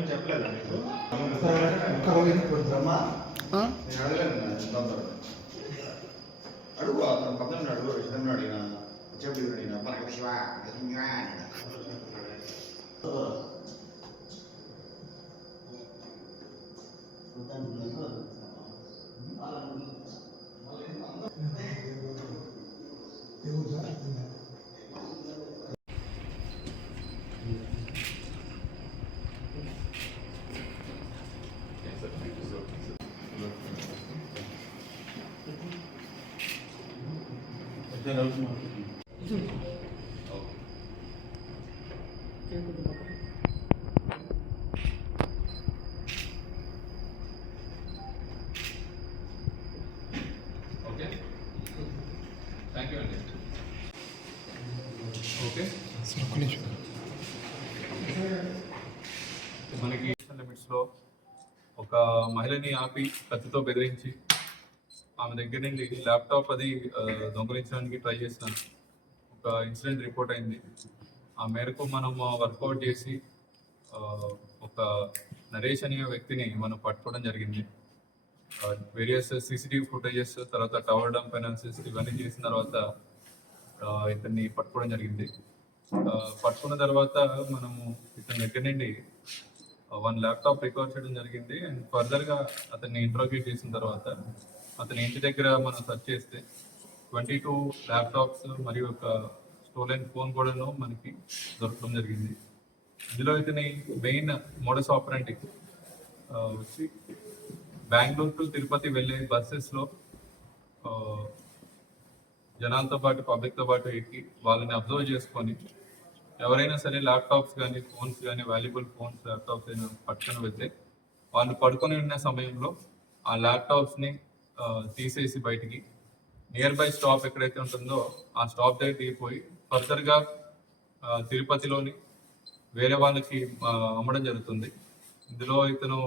నేను చెప్పలేదు నీకు ఒక్క అడుగు అతను పక్కన అడుగు ఇష్టం అడిగిన చెప్పి అడిగిన ఓకే థ్యాంక్ యూ అండి ఓకే మనకి లిమిట్స్లో ఒక మహిళని ఆపి కత్తితో బెదిరించి ఆమె దగ్గర నుండి ల్యాప్టాప్ అది దొంగలించడానికి ట్రై చేశాను. ఒక ఇన్సిడెంట్ రిపోర్ట్ అయింది. ఆ మేరకు మనం వర్కౌట్ చేసి ఒక నరేష్ అనే వ్యక్తిని మనం పట్టుకోవడం జరిగింది. వేరియస్ సీసీటీవీ ఫుటేజెస్ తర్వాత టవర్ డంప్ అనాలిసిస్ ఇవన్నీ చేసిన తర్వాత ఇతన్ని పట్టుకోవడం జరిగింది. పట్టుకున్న తర్వాత మనము ఇతని దగ్గర నుండి వన్ ల్యాప్టాప్ రికవర్ చేయడం జరిగింది. అండ్ ఫర్దర్గా అతన్ని ఇంట్రోగేట్ చేసిన తర్వాత అతని ఇంటి దగ్గర మనం సెర్చ్ చేస్తే ట్వంటీ టూ ల్యాప్టాప్స్ మరియు ఒక స్టోలెన్ ఫోన్ కూడాను మనకి దొరకడం జరిగింది. ఇందులో ఇతని మెయిన్ మోడస్ ఆపరెంట్ వచ్చి బెంగళూరు టు తిరుపతి వెళ్ళే బస్సెస్లో జనాలతో పాటు పబ్లిక్తో పాటు ఎక్కి వాళ్ళని అబ్జర్వ్ చేసుకొని ఎవరైనా సరే ల్యాప్టాప్స్ కానీ ఫోన్స్ కానీ వాల్యుబుల్ ఫోన్స్ ల్యాప్టాప్స్ అయినా పట్టుకొని వెళ్తే వాళ్ళు పడుకొని ఉన్న సమయంలో ఆ ల్యాప్టాప్స్ని తీసేసి బయటికి. నియర్ బై స్టాప్ ఎక్కడైతే ఉంటుందో ఆ స్టాప్ దగ్గర దిగిపోయి ఫర్దర్గా తిరుపతిలోని వేరే వాళ్ళకి అమ్మడం జరుగుతుంది. ఇందులో ఇతను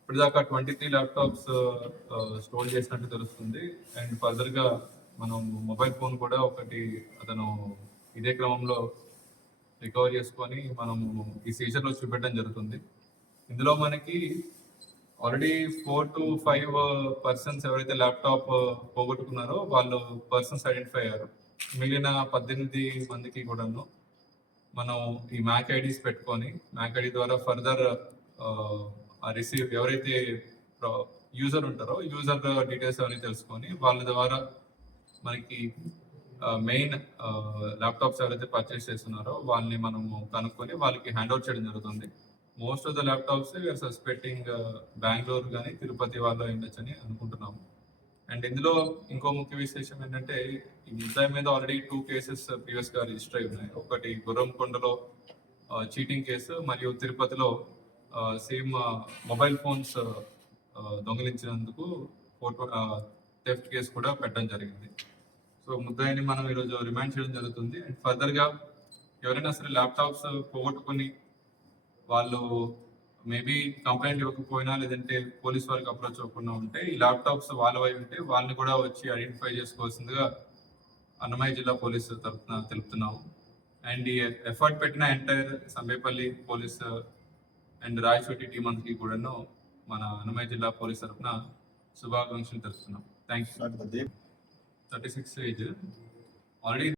ఇప్పటిదాకా ట్వంటీ త్రీ ల్యాప్టాప్స్ స్టోర్ చేసినట్టు తెలుస్తుంది. అండ్ ఫర్దర్గా మనం మొబైల్ ఫోన్ కూడా ఒకటి అతను ఇదే క్రమంలో రికవర్ చేసుకొని మనము ఈ సీజన్లో చూపెట్టడం జరుగుతుంది. ఇందులో మనకి already four to five persons laptop laptop uh, పోగొట్టుకున్నారో వాళ్ళు పర్సన్స్ ఐడెంటిఫై అయ్యారు. మిగిలిన పద్దెనిమిది మందికి కూడాను మనం ఈ మ్యాక్ ఐడీస్ పెట్టుకొని మ్యాక్ ఐడి ద్వారా ఫర్దర్ రిసీవ్ uh, ఎవరైతే యూజర్ ఉంటారో యూజర్ డీటెయిల్స్ అవన్నీ తెలుసుకొని వాళ్ళ ద్వారా మనకి మెయిన్ ల్యాప్టాప్స్ ఎవరైతే పర్చేస్ చేస్తున్నారో వాళ్ళని మనము కనుక్కొని వాళ్ళకి హ్యాండ్ అవుట్ చేయడం జరుగుతుంది. Most of the laptops we are suspecting Bengaluru కానీ తిరుపతి వాళ్ళు ఉండొచ్చని అనుకుంటున్నాము. అండ్ ఇందులో ఇంకో ముఖ్య విశేషం ఏంటంటే ఈ ముద్దాయి మీద ఆల్రెడీ టూ కేసెస్ ప్రీవియస్గా రిజిస్టర్ అయి ఉన్నాయి. ఒకటి గుర్రంకొండలో చీటింగ్ uh, కేసు మరియు తిరుపతిలో సేమ్ మొబైల్ ఫోన్స్ దొంగిలించినందుకు ఫోటో థెఫ్ట్ కేసు కూడా పెట్టడం జరిగింది. సో ముద్దాయిని మనం ఈరోజు రిమాండ్ చేయడం జరుగుతుంది. అండ్ ఫర్దర్గా ఎవరైనా సరే ల్యాప్టాప్స్ uh, పోగొట్టుకుని వాళ్ళు మేబీ కంప్లైంట్ ఇవ్వకపోయినా లేదంటే పోలీస్ వారికి అప్రోచ్ అవ్వకుండా ఉంటే ఈ ల్యాప్టాప్స్ వాళ్ళ వైపు ఉంటే వాళ్ళని కూడా వచ్చి ఐడెంటిఫై చేసుకోవాల్సిందిగా అన్నమయ్య జిల్లా పోలీసు తరఫున తెలుపుతున్నాము. అండ్ ఈ ఎఫర్ట్ పెట్టిన entire Sambepalli police and Rayachoti team అంతకి కూడాను మన అన్నమయ్య జిల్లా పోలీస్ తరఫున శుభాకాంక్షలు తెలుపుతున్నాం thank you thirty six age already